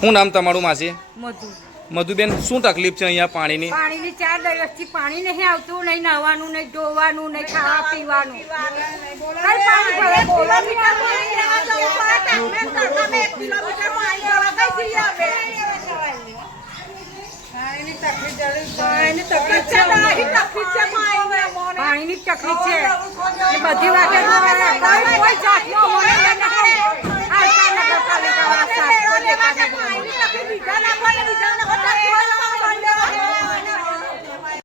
શું નામ તમારું માસી? મધુ. મધુબેન, શું તકલીફ છે અહીંયા પાણીની? પાણીની 4 દિવસથી પાણી નહીં આવતું, નહીં નહાવાનું, નહીં ધોવાનું, નહીં ખાવા પીવાનું. પાણીની તકલીફ છે બધી વાત.